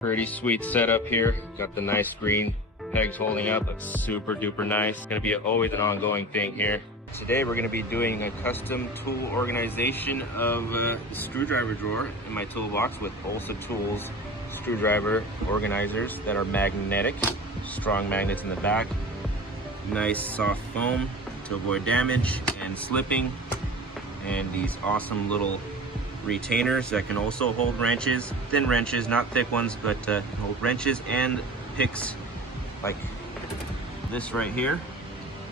Pretty sweet setup here. Got the nice green pegs holding up. Looks super duper nice. It's gonna be always an ongoing thing here. Today we're gonna be doing a custom tool organization of the screwdriver drawer in my toolbox with Olsa tools screwdriver organizers that are magnetic. Strong magnets in the back. Nice soft foam to avoid damage and slipping. And these awesome little retainers that can also hold wrenches, thin wrenches, not thick ones, but hold wrenches and picks like this right here.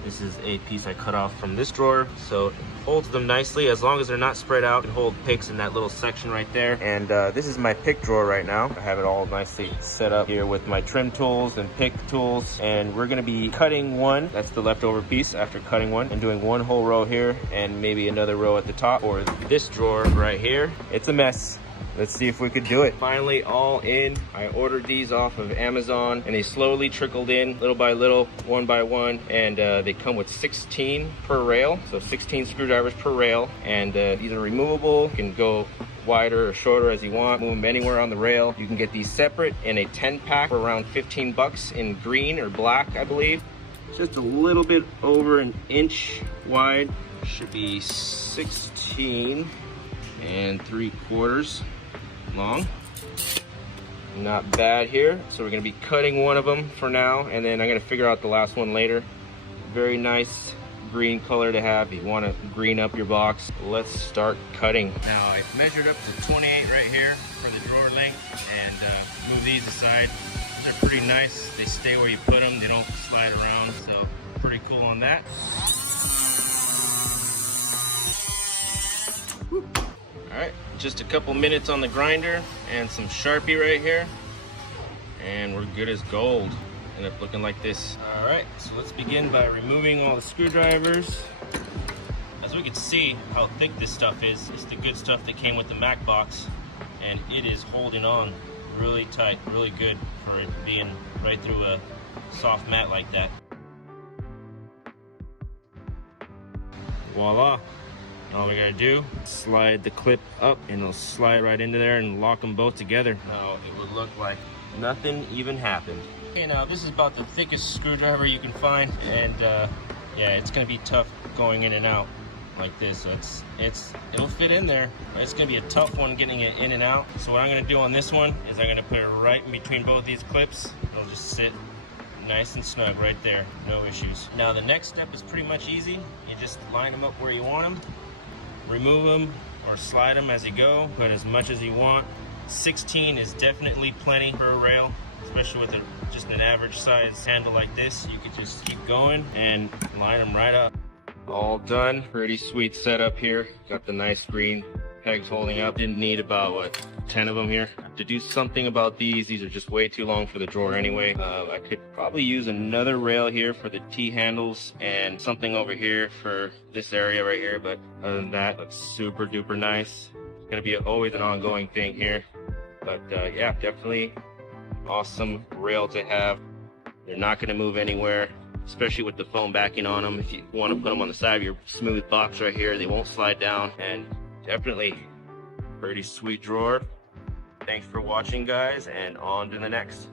This is a piece I cut off from this drawer, so it holds them nicely as long as they're not spread out. And hold picks in that little section right there. And this is my pick drawer right now. I have it all nicely set up here with my trim tools and pick tools, and we're gonna be cutting one. That's the leftover piece after cutting one, and doing one whole row here and maybe another row at the top for this drawer right here. It's a mess. Let's see if we could do it. Finally all in. I ordered these off of Amazon and they slowly trickled in little by little, one by one, and they come with 16 per rail, so 16 screwdrivers per rail, and these are removable. You can go wider or shorter as you want, move them anywhere on the rail. You can get these separate in a 10 pack for around 15 bucks in green or black, I believe. Just a little bit over an inch wide. Should be 16 3/4 long. Not bad here. So we're gonna be cutting one of them for now, and then I'm gonna figure out the last one later. Very nice green color to have. You want to green up your box. Let's start cutting. Now I've measured up to 28 right here for the drawer length, and move these aside. These are pretty nice. They stay where you put them. They don't slide around, so pretty cool on that. Woo. All right, just a couple minutes on the grinder and some Sharpie right here, and we're good as gold. End up looking like this. All right, so let's begin by removing all the screwdrivers. As we can see how thick this stuff is, it's the good stuff that came with the Mac box, and it is holding on really tight, really good for it being right through a soft mat like that. Voila. All we gotta do, slide the clip up and it'll slide right into there and lock them both together. Now it would look like nothing even happened. Okay, now this is about the thickest screwdriver you can find, and yeah, it's gonna be tough going in and out like this. So it'll fit in there. It's gonna be a tough one getting it in and out. So what I'm gonna do on this one is I'm gonna put it right in between both these clips. It'll just sit nice and snug right there, no issues. Now the next step is pretty much easy. You just line them up where you want them. Remove them or slide them as you go, put as much as you want. 16 is definitely plenty per rail, especially with just an average size handle like this. You could just keep going and line them right up. All done. Pretty sweet setup here. Got the nice green pegs holding up. Didn't need about, what, 10 of them here. To do something about these are just way too long for the drawer anyway. I could probably use another rail here for the T handles and something over here for this area right here, but other than that, looks super duper nice. It's gonna be always an ongoing thing here, but yeah, definitely awesome rail to have. They're not gonna move anywhere, especially with the foam backing on them. If you want to put them on the side of your smooth box right here, they won't slide down, and definitely pretty sweet drawer. Thanks for watching, guys, and on to the next.